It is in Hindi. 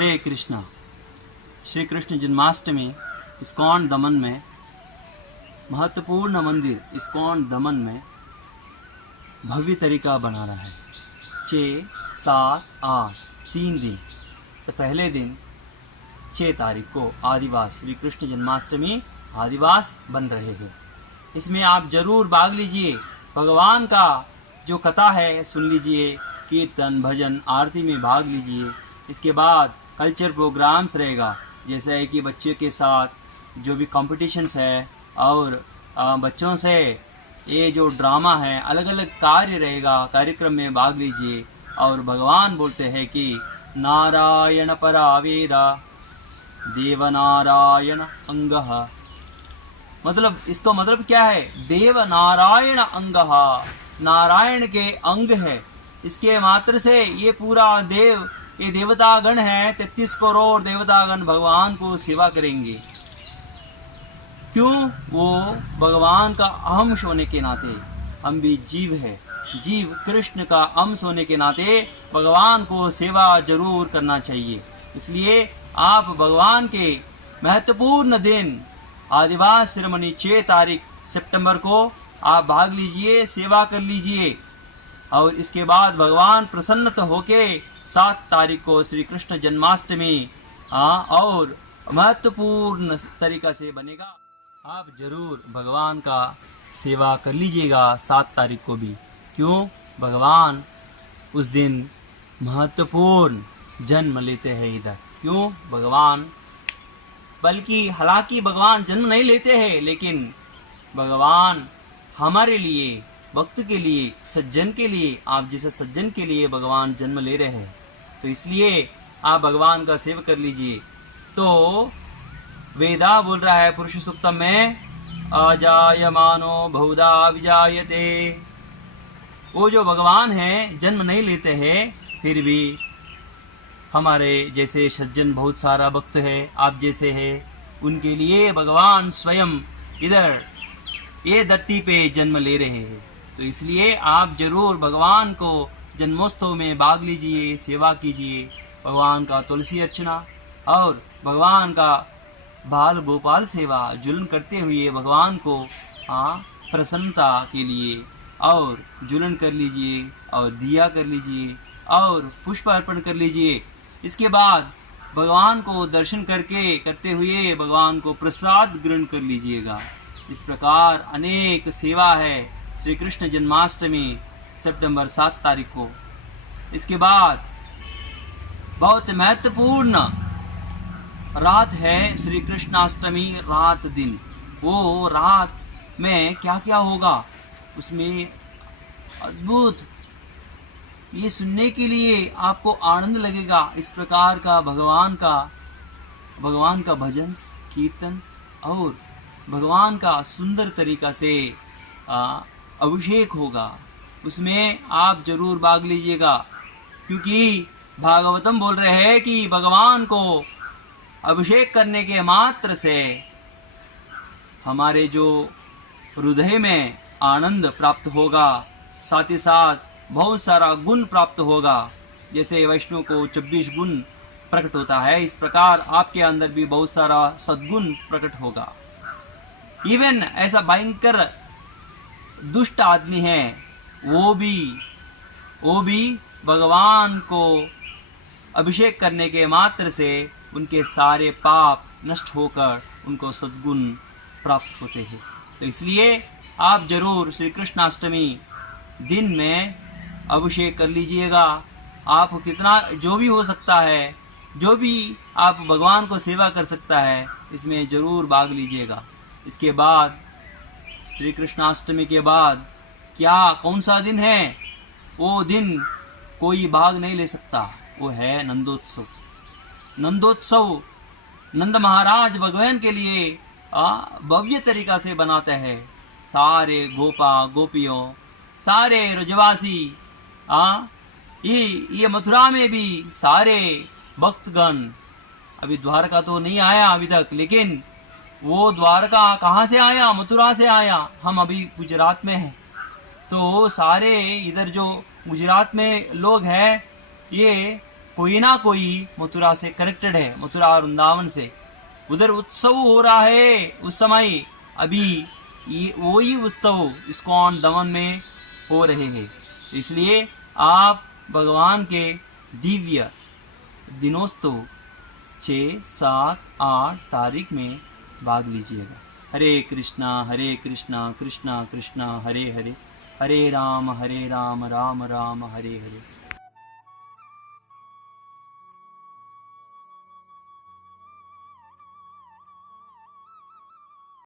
हरे कृष्णा। श्री कृष्ण जन्माष्टमी इस्कॉन दमन में महत्वपूर्ण मंदिर इस्कॉन दमन में भव्य तरीका बना रहा है। 6, 7, 8 3 दिन। तो पहले दिन 6 तारीख को आदिवास श्री कृष्ण जन्माष्टमी आदिवास बन रहे हैं। इसमें आप जरूर भाग लीजिए। भगवान का जो कथा है सुन लीजिए, कीर्तन भजन आरती में भाग लीजिए। इसके बाद कल्चर प्रोग्राम्स रहेगा, जैसे है कि बच्चे के साथ जो भी कॉम्पिटिशन्स है और बच्चों से ये जो ड्रामा है, अलग अलग कार्य रहेगा। कार्यक्रम में भाग लीजिए। और भगवान बोलते हैं कि नारायण परा वेदा देवनारायण अंगः। मतलब इसका मतलब क्या है? देव नारायण अंगः, नारायण के अंग है। इसके मात्र से ये पूरा ये देवतागण है, 33 करोड़ देवतागण भगवान को सेवा करेंगे। क्यों? वो भगवान का अंश होने के नाते, हम भी जीव है, जीव कृष्ण का अंश होने के नाते भगवान को सेवा जरूर करना चाहिए। इसलिए आप भगवान के महत्वपूर्ण दिन आदिवास सेरेमनी 6 तारीख सितंबर को आप भाग लीजिए, सेवा कर लीजिए। और इसके बाद भगवान प्रसन्न होके 7 तारीख को श्री कृष्ण जन्माष्टमी और महत्वपूर्ण तरीका से बनेगा। आप जरूर भगवान का सेवा कर लीजिएगा 7 तारीख को भी। क्यों? भगवान उस दिन महत्वपूर्ण जन्म लेते हैं इधर। क्यों? भगवान बल्कि हालांकि भगवान जन्म नहीं लेते हैं, लेकिन भगवान हमारे लिए, भक्त के लिए, सज्जन के लिए, आप जैसे सज्जन के लिए भगवान जन्म ले रहे हैं। तो इसलिए आप भगवान का सेवा कर लीजिए। तो वेदा बोल रहा है पुरुष सूक्तम में, अजायमानो बहुधा विजायते। वो जो भगवान है जन्म नहीं लेते हैं, फिर भी हमारे जैसे सज्जन बहुत सारा भक्त है, आप जैसे है, उनके लिए भगवान स्वयं इधर ये धरती पे जन्म ले रहे हैं। तो इसलिए आप जरूर भगवान को जन्मोत्सव में भाग लीजिए, सेवा कीजिए। भगवान का तुलसी अर्चना और भगवान का बाल गोपाल सेवा जुलन करते हुए भगवान को प्रसन्नता के लिए और जुलन कर लीजिए और दिया कर लीजिए और पुष्प अर्पण कर लीजिए। इसके बाद भगवान को दर्शन करते हुए भगवान को प्रसाद ग्रहण कर लीजिएगा। इस प्रकार अनेक सेवा है श्री कृष्ण जन्माष्टमी सितंबर 7 तारीख को। इसके बाद बहुत महत्वपूर्ण रात है श्री कृष्णाष्टमी रात दिन। वो रात में क्या क्या होगा उसमें अद्भुत, ये सुनने के लिए आपको आनंद लगेगा। इस प्रकार का भगवान का भजन कीर्तन और भगवान का सुंदर तरीका से अभिषेक होगा। उसमें आप जरूर भाग लीजिएगा, क्योंकि भागवतम बोल रहे हैं कि भगवान को अभिषेक करने के मात्र से हमारे जो हृदय में आनंद प्राप्त होगा, साथ ही साथ बहुत सारा गुण प्राप्त होगा। जैसे वैष्णव को 24 गुण प्रकट होता है, इस प्रकार आपके अंदर भी बहुत सारा सद्गुण प्रकट होगा। इवन ऐसा भयंकर दुष्ट आदमी है, वो भी भगवान को अभिषेक करने के मात्र से उनके सारे पाप नष्ट होकर उनको सद्गुण प्राप्त होते हैं। तो इसलिए आप जरूर श्री कृष्णाष्टमी दिन में अभिषेक कर लीजिएगा। आप कितना जो भी हो सकता है, जो भी आप भगवान को सेवा कर सकता है, इसमें जरूर भाग लीजिएगा। इसके बाद श्री कृष्णाष्टमी के बाद कौन सा दिन है? वो दिन कोई भाग नहीं ले सकता, वो है नंदोत्सव। नंद महाराज भगवान के लिए भव्य तरीका से बनाते हैं। सारे गोपियों, सारे ब्रजवासी, ये मथुरा में भी सारे भक्तगण, अभी द्वारका तो नहीं आया अभी तक, लेकिन वो द्वारका कहाँ से आया? मथुरा से आया। हम अभी गुजरात में हैं, तो सारे इधर जो गुजरात में लोग हैं, ये कोई ना कोई मथुरा से कनेक्टेड है, मथुरा और वृंदावन से। उधर उत्सव हो रहा है उस समय, अभी ये वही उत्सव इस्कॉन दमन में हो रहे हैं। इसलिए आप भगवान के दिव्य दिनोत्सव 6, 7, 8 तारीख में भाग लीजिएगा। हरे कृष्णा कृष्णा कृष्णा हरे हरे, हरे राम राम राम हरे हरे।